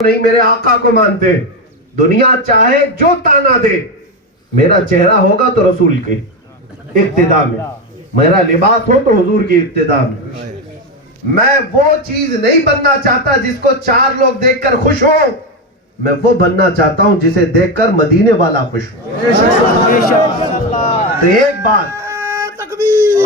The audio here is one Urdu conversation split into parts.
نہیں میرے آقا کو مانتے. دنیا چاہے جو تانا دے, میرا چہرہ ہوگا تو رسول کے اقتداء میں, میرا لباس ہو تو حضور کی اقتداء میں. میں وہ چیز نہیں بننا چاہتا جس کو 4 لوگ دیکھ کر خوش ہو, میں وہ بننا چاہتا ہوں جسے دیکھ کر مدینے والا خوش ہو. تو ایک بات, تکبیر,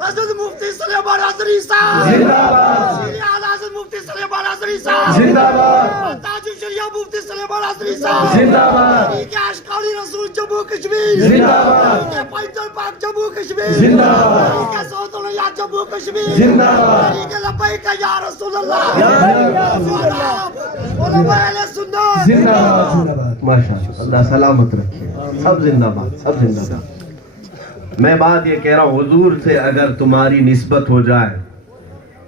حضرت مفتی سلیمان حضری صاحب حضرت مفتی سلیمان حضری صاحب تاج الشریعہ مفتی سلیمان حضری صاحب کے اشکاری رسول جموں کشمیر کے پیدل پاک جموں کشمیر کے صوت اللہ جموں کشمیر کے لبیک یا رسول اللہ علماء اہل سنت. ماشاءاللہ, اللہ سلامت رکھے. سب زندہ باد, سب زندہ باد. میں بات یہ کہہ رہا ہوں, حضور سے اگر تمہاری نسبت ہو جائے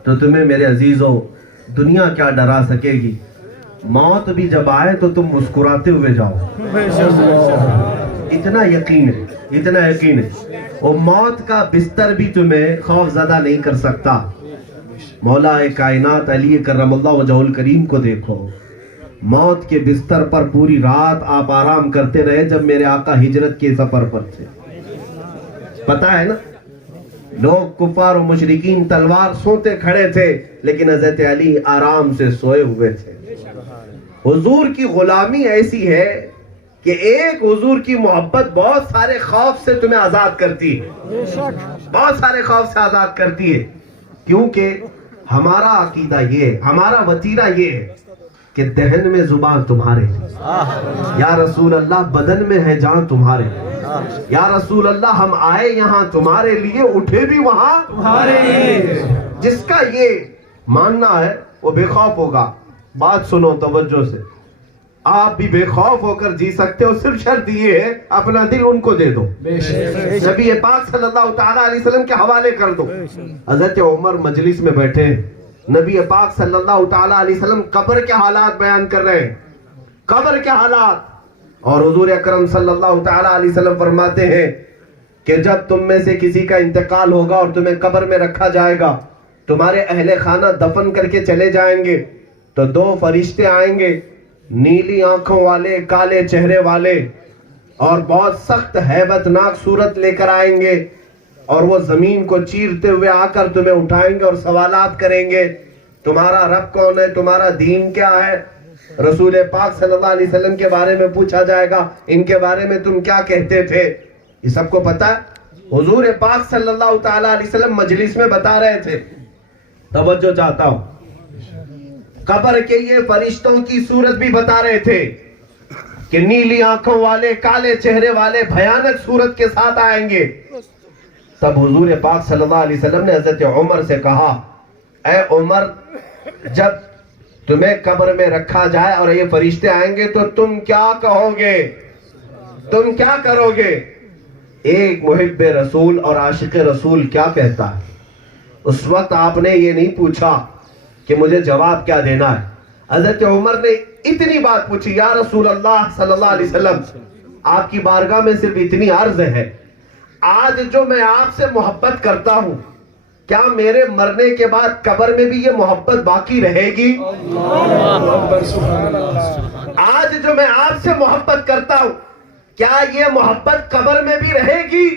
تو تمہیں میرے عزیزوں دنیا کیا ڈرا سکے گی. موت بھی جب آئے تو تم مسکراتے ہوئے جاؤ. اتنا یقین ہے, اتنا یقین ہے. وہ موت کا بستر بھی تمہیں خوف زدہ نہیں کر سکتا. مولا کائنات علی کرم اللہ وجہہ الکریم کو دیکھو, موت کے بستر پر پوری رات آپ آرام کرتے رہے جب میرے آقا ہجرت کے سفر پر تھے. پتہ ہے نا, لوگ کفار و مشرکین تلوار سوتے کھڑے تھے, لیکن حضرت علی آرام سے سوئے ہوئے تھے. حضور کی غلامی ایسی ہے کہ ایک حضور کی محبت بہت سارے خوف سے تمہیں آزاد کرتی ہے, بہت سارے خوف سے آزاد کرتی ہے. کیونکہ ہمارا عقیدہ یہ ہے, ہمارا وتیرہ یہ ہے کہ دہن میں زبان تمہارے, یا رسول اللہ بدن میں ہے جان تمہارے, یا رسول اللہ ہم آئے یہاں تمہارے لیے, اٹھے بھی وہاں تمہارے لیے. جس کا یہ ماننا ہے وہ بے خوف ہوگا. بات سنو توجہ سے, آپ بھی بے خوف ہو کر جی سکتے ہو, صرف شرط یہ ہے اپنا دل ان کو دے دو, نبی پاک صلی اللہ تعالیٰ علیہ وسلم کے حوالے کر دو. حضرت عمر مجلس میں بیٹھے, نبی پاک صلی اللہ تعالیٰ علیہ وسلم قبر کے حالات بیان کر رہے ہیں, قبر کے حالات. اور حضور اکرم صلی اللہ تعالیٰ علیہ وسلم فرماتے ہیں کہ جب تم میں سے کسی کا انتقال ہوگا اور تمہیں قبر میں رکھا جائے گا, تمہارے اہل خانہ دفن کر کے چلے جائیں گے تو 2 فرشتے آئیں گے, نیلی آنکھوں والے, کالے چہرے والے, اور بہت سخت ہیبت ناک صورت لے کر آئیں گے, اور وہ زمین کو چیرتے ہوئے آ کر تمہیں اٹھائیں گے اور سوالات کریں گے. تمہارا رب کون ہے, تمہارا دین کیا ہے, رسول پاک صلی اللہ علیہ وسلم کے بارے میں پوچھا جائے گا, ان کے بارے میں تم کیا کہتے تھے. یہ سب کو پتا ہے. حضور پاک صلی اللہ تعالیٰ علیہ وسلم مجلس میں بتا رہے تھے, توجہ چاہتا ہوں, قبر کے یہ فرشتوں کی صورت بھی بتا رہے تھے کہ نیلی آنکھوں والے, کالے چہرے والے, بھیانک صورت کے ساتھ آئیں گے. تب حضور پاک صلی اللہ علیہ وسلم نے حضرت عمر سے کہا, اے عمر, جب تمہیں قبر میں رکھا جائے اور یہ فرشتے آئیں گے تو تم کیا کہو گے, تم کیا کرو گے. ایک محب رسول اور عاشق رسول کیا کہتا ہے. اس وقت آپ نے یہ نہیں پوچھا کہ مجھے جواب کیا دینا ہے. حضرت عمر نے اتنی بات پوچھی, یا رسول اللہ صلی اللہ علیہ وسلم, آپ کی بارگاہ میں صرف اتنی عرض ہے, آج جو میں آپ سے محبت کرتا ہوں, کیا میرے مرنے کے بعد قبر میں بھی یہ محبت باقی رہے گی. آج جو میں آپ سے محبت کرتا ہوں, کیا یہ محبت قبر میں بھی رہے گی.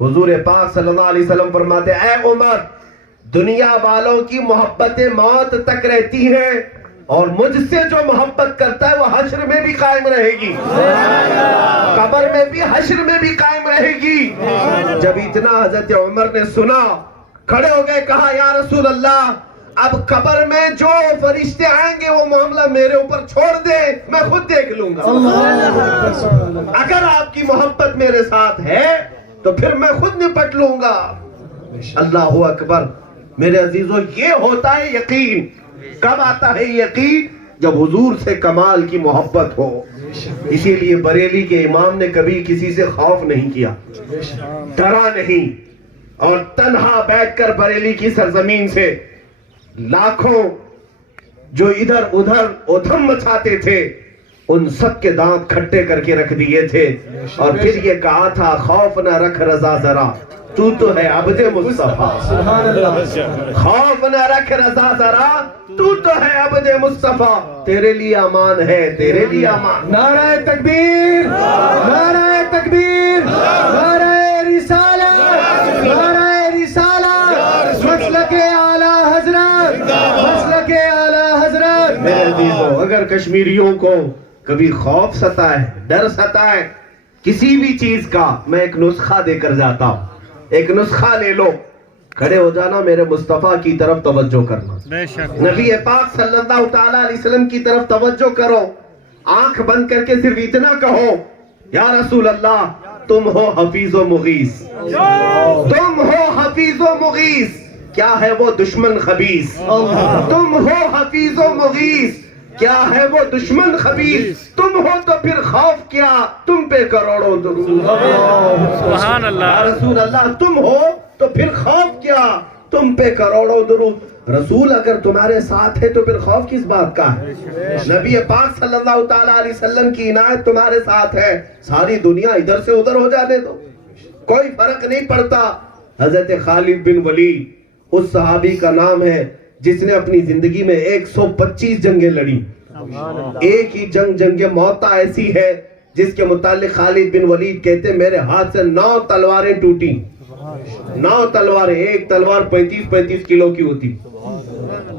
حضور پاک صلی اللہ علیہ وسلم فرماتے, اے عمر, دنیا والوں کی محبتیں موت تک رہتی ہیں, اور مجھ سے جو محبت کرتا ہے وہ حشر میں بھی قائم رہے گی, قبر میں بھی حشر میں بھی قائم رہے گی. جب اتنا حضرت عمر نے سنا, کھڑے ہو گئے, کہا, یا رسول اللہ, اب قبر میں جو فرشتے آئیں گے وہ معاملہ میرے اوپر چھوڑ دے, میں خود دیکھ لوں گا. اگر آپ کی محبت میرے ساتھ ہے تو پھر میں خود نپٹ لوں گا. اللہ اکبر. میرے عزیزو, یہ ہوتا ہے یقین. کب آتا ہے یقین؟ جب حضور سے کمال کی محبت ہو. اسی لیے بریلی کے امام نے کبھی کسی سے خوف نہیں کیا, ڈرا نہیں, اور تنہا بیٹھ کر بریلی کی سرزمین سے لاکھوں جو ادھر ادھر ادھم مچاتے تھے ان سب کے دانت کھٹے کر کے رکھ دیے تھے اور پھر یہ کہا تھا خوف نہ رکھ رضا ذرا تو تو ہے عبد مصطفیٰ. خوف نہ رکھ رضا ذرا تو تو ہے عبد مصطفیٰ. تیرے لیے امان ہے تیرے لیے امان. نعرہ تکبیر، نعرہ تکبیر، نعرہ رسالت، نعرہ رسالت، مسلک اعلیٰ حضرت، مسلک اعلیٰ حضرت. میرے عزیزوں، اگر کشمیریوں کو کبھی خوف ستائے، ڈر ستائے کسی بھی چیز کا، میں ایک نسخہ دے کر جاتا ہوں. ایک نسخہ لے لو، کھڑے ہو جانا، میرے مصطفیٰ کی طرف توجہ کرنا، نبی پاک صلی اللہ تعالیٰ علیہ وسلم کی طرف توجہ کرو. آنکھ بند کر کے صرف اتنا کہو یا رسول اللہ تم ہو حفیظ و مغیث، تم ہو حفیظ و مغیث. کیا ہے وہ دشمن خبیث؟ تم ہو حفیظ و مغیث. کیا ہے وہ دشمن خبیث؟ تم ہو تو پھر خوف کیا، تم پہ کروڑوں درود. سبحان اللہ. یا رسول اللہ تم ہو تو پھر خوف کیا، تم پہ کروڑوں درود. رسول اگر تمہارے ساتھ ہے تو پھر خوف کس بات کا ہے؟ نبی پاک صلی اللہ تعالیٰ علیہ وسلم کی عنایت تمہارے ساتھ ہے، ساری دنیا ادھر سے ادھر ہو جانے دو، کوئی فرق نہیں پڑتا. حضرت خالد بن ولید اس صحابی کا نام ہے جس نے اپنی زندگی میں 125 جنگیں لڑی. ایک ہی جنگ موت ایسی ہے جس کے متعلق خالد بن ولید کہتے میرے ہاتھ سے 9 تلواریں ٹوٹی. 9 تلواریں، ایک تلوار 35 کلو کی ہوتی.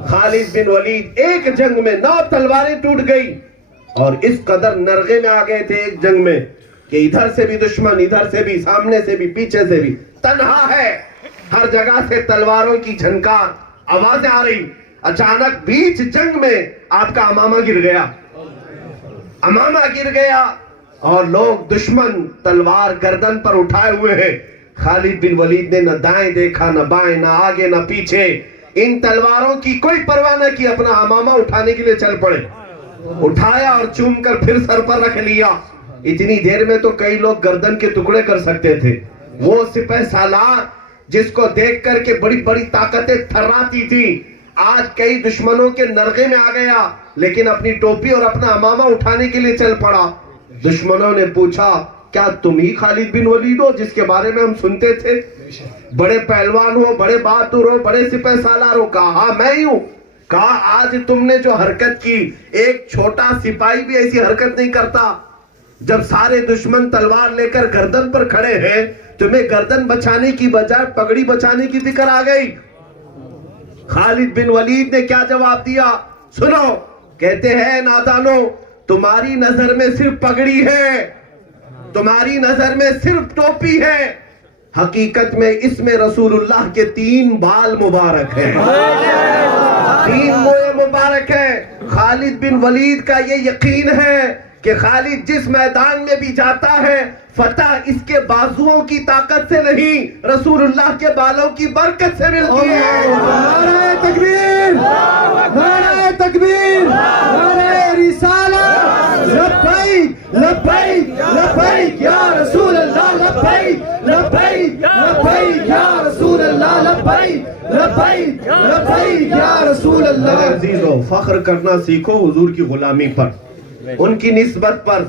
خالد بن ولید ایک جنگ میں 9 تلواریں ٹوٹ گئی اور اس قدر نرغے میں آ گئے تھے ایک جنگ میں کہ ادھر سے بھی دشمن، ادھر سے بھی، سامنے سے بھی، پیچھے سے بھی، تنہا ہے. ہر جگہ سے تلواروں کی جھنکار آوازیں آ رہی. اچانک بیچ جنگ میں آپ کا امامہ گر گیا، امامہ گر گیا اور لوگ دشمن تلوار گردن پر اٹھائے ہوئے ہیں. خالد بن ولید نے نہ دائیں دیکھا، نہ بائیں، نہ آگے نہ پیچھے، ان تلواروں کی کوئی پرواہ نہ کی، اپنا امامہ اٹھانے کے لیے چل پڑے. اٹھایا اور چوم کر پھر سر پر رکھ لیا. اتنی دیر میں تو کئی لوگ گردن کے ٹکڑے کر سکتے تھے. وہ سپہ سالار جس کو دیکھ کر کے بڑی بڑی طاقتیں تھراتی تھی، آج کئی دشمنوں کے نرغے میں آ گیا لیکن اپنی ٹوپی اور اپنا امامہ اٹھانے کے لیے چل پڑا. دشمنوں نے پوچھا کیا تم ہی خالد بن ولید ہو جس کے بارے میں ہم سنتے تھے؟ بڑے پہلوان ہو، بڑے بہادر ہو، بڑے سپہ سالار ہو. کہا ہاں میں ہی ہوں. کہا آج تم نے جو حرکت کی ایک چھوٹا سپاہی بھی ایسی حرکت نہیں کرتا. جب سارے دشمن تلوار لے کر گردن پر کھڑے ہیں تمہیں گردن بچانے کی بجائے پگڑی بچانے کی فکر آ گئی. خالد بن ولید نے کیا جواب دیا سنو. کہتے ہیں نادانو تمہاری نظر میں صرف پگڑی ہے، تمہاری نظر میں صرف ٹوپی ہے، حقیقت میں اس میں رسول اللہ کے 3 بال مبارک ہیں، 3 موئے مبارک ہیں. خالد بن ولید کا یہ یقین ہے کہ خالد جس میدان میں بھی جاتا ہے فتح اس کے بازوؤں کی طاقت سے نہیں، رسول اللہ کے بالوں کی برکت سے ملتی ہے. نعرہ تکبیر، نعرہ تکبیر، نعرہ رسالت، لبیک لبیک لبیک یا رسول اللہ، لبیک لبیک لبیک یا رسول اللہ، لبیک لبیک لبیک یا رسول اللہ. عزیزو فخر کرنا سیکھو حضور کی غلامی پر، ان کی نسبت پر.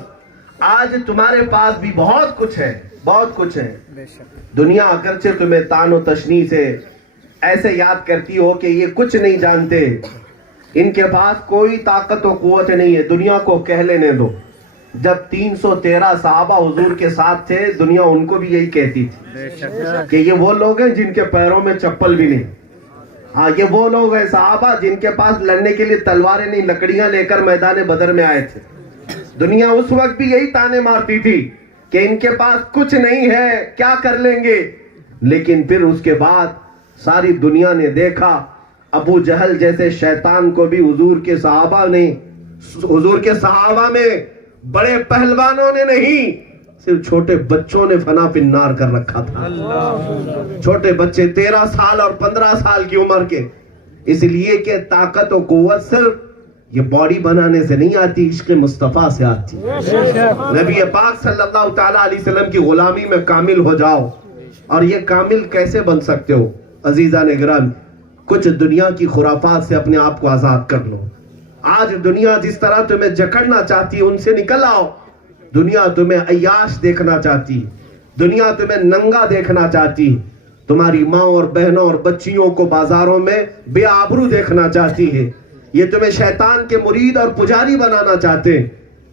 آج تمہارے پاس بھی بہت کچھ ہے، بہت کچھ ہے. دنیا اگرچہ تمہیں تان و تشنیع سے ایسے یاد کرتی ہو کہ یہ کچھ نہیں جانتے، ان کے پاس کوئی طاقت و قوت نہیں ہے. دنیا کو کہہ لینے دو. جب 313 صحابہ حضور کے ساتھ تھے دنیا ان کو بھی یہی کہتی تھی کہ یہ وہ لوگ ہیں جن کے پیروں میں چپل بھی نہیں. ہاں یہ وہ لوگ ہیں صحابہ جن کے پاس لڑنے کے لیے تلواریں نہیں، لکڑیاں لے کر میدان بدر میں آئے تھے. دنیا اس وقت بھی یہی تانے مارتی تھی کہ ان کے پاس کچھ نہیں ہے، کیا کر لیں گے. لیکن پھر اس کے بعد ساری دنیا نے دیکھا ابو جہل جیسے شیطان کو بھی حضور کے صحابہ نے، حضور کے صحابہ میں بڑے پہلوانوں نے نہیں، صرف چھوٹے بچوں نے فنا پہ نار کر رکھا تھا. چھوٹے بچے 13 سال اور 15 سال کی عمر کے. اس لیے کہ طاقت و قوت صرف یہ باڈی بنانے سے نہیں آتی، عشق مصطفیٰ سے آتی. نبی پاک صلی اللہ تعالیٰ علیہ وسلم کی غلامی میں کامل ہو جاؤ. اور یہ کامل کیسے بن سکتے ہو عزیزان گرامی؟ کچھ دنیا کی خرافات سے اپنے آپ کو آزاد کر لو. آج دنیا جس طرح تمہیں جکڑنا چاہتی ہے ان سے نکل آؤ. دنیا تمہیں عیاش دیکھنا چاہتی, دنیا تمہیں ننگا دیکھنا چاہتی, تمہاری ماں اور بہنوں اور بچیوں کو بازاروں میں بے آبرو دیکھنا چاہتی ہے. یہ تمہیں شیطان کے مرید اور پجاری بنانا چاہتے ہیں.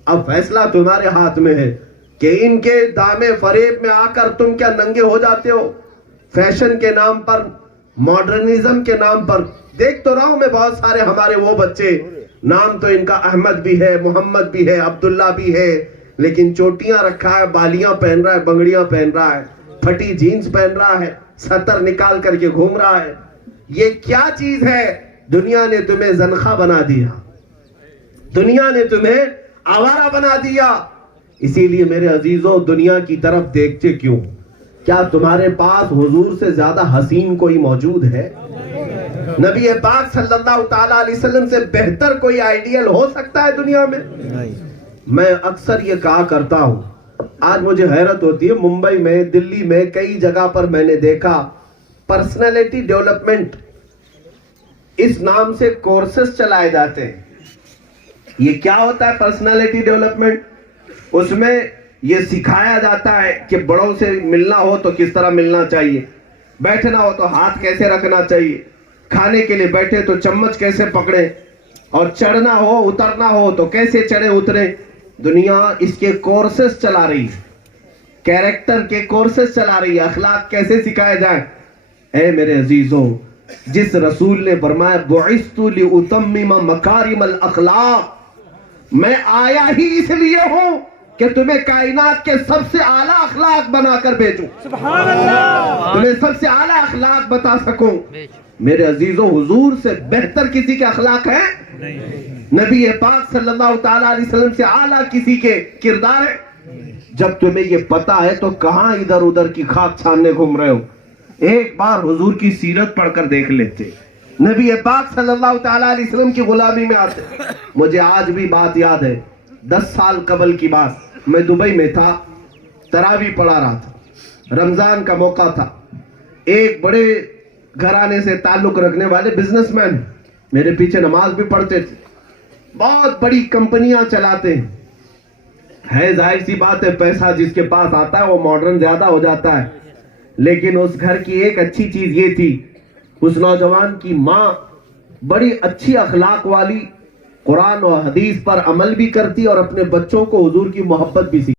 اب فیصلہ تمہارے ہاتھ میں ہے کہ ان کے دامے فریب میں آ کر تم کیا ننگے ہو جاتے ہو, فیشن کے نام پر, ماڈرنزم کے نام پر. دیکھ تو رہا ہوں میں بہت سارے ہمارے وہ بچے, نام تو ان کا احمد بھی ہے, محمد بھی ہے, عبداللہ بھی ہے, لیکن چوٹیاں رکھا ہے, بالیاں پہن رہا ہے, بنگڑیاں پہن رہا ہے, پھٹی جینز پہن رہا ہے, سطر نکال کر کے گھوم رہا ہے. یہ کیا چیز ہے؟ دنیا نے تمہیں زنخہ بنا دیا, دنیا نے تمہیں آوارہ بنا دیا. اسی لیے میرے عزیزوں, دنیا کی طرف دیکھتے کیوں؟ کیا تمہارے پاس حضور سے زیادہ حسین کوئی موجود ہے؟ نبی پاک صلی اللہ تعالیٰ علیہ وسلم سے بہتر کوئی آئیڈیل ہو سکتا ہے دنیا میں؟ میں اکثر یہ کہا کرتا ہوں, آج مجھے حیرت ہوتی ہے, ممبئی میں, دلی میں, کئی جگہ پر میں نے دیکھا پرسنالٹی ڈیولپمنٹ اس نام سے کورسز چلائے جاتے ہیں. یہ کیا ہوتا ہے پرسنالٹی ڈیولپمنٹ؟ اس میں یہ سکھایا جاتا ہے کہ بڑوں سے ملنا ہو تو کس طرح ملنا چاہیے, بیٹھنا ہو تو ہاتھ کیسے رکھنا چاہیے, کھانے کے لیے بیٹھے تو چمچ کیسے پکڑے, اور چڑھنا ہو اترنا ہو تو کیسے چڑھے اترے. دنیا اس کے کورسز چلا رہی ہے, کیریکٹر کے کورسز چلا رہی ہے, اخلاق کیسے سکھائے جائیں. اے میرے عزیزوں, جس رسول نے فرمایا بعثت لأتمم مکارم الاخلاق, میں آیا ہی اس لیے ہوں کہ تمہیں کائنات کے سب سے اعلیٰ اخلاق بنا کر بھیجوں, تمہیں سب سے اعلیٰ اخلاق بتا سکوں. میرے عزیزوں, حضور سے بہتر کسی کے اخلاق ہیں؟ نبی پاک صلی اللہ تعالیٰ علیہ وسلم سے اعلیٰ کسی کے کردار ہے؟ جب تمہیں یہ پتا ہے تو کہاں ادھر ادھر کی خاک چھاننے گھوم رہے ہو؟ ایک بار حضور کی سیرت پڑھ کر دیکھ لیتے, نبی پاک صلی اللہ تعالیٰ علیہ وسلم کی غلامی میں آتے. مجھے آج بھی بات یاد ہے, 10 سال قبل کی بات, میں دبئی میں تھا, تراویح پڑھا رہا تھا, رمضان کا موقع تھا. ایک بڑے گھرانے سے تعلق رکھنے والے بزنس مین میرے پیچھے نماز بھی پڑھتے تھے, بہت بڑی کمپنیاں چلاتے ہیں. ہے ظاہر سی بات ہے, پیسہ جس کے پاس آتا ہے وہ ماڈرن زیادہ ہو جاتا ہے. لیکن اس گھر کی ایک اچھی چیز یہ تھی, اس نوجوان کی ماں بڑی اچھی اخلاق والی, قرآن و حدیث پر عمل بھی کرتی اور اپنے بچوں کو حضور کی محبت بھی سکھاتی.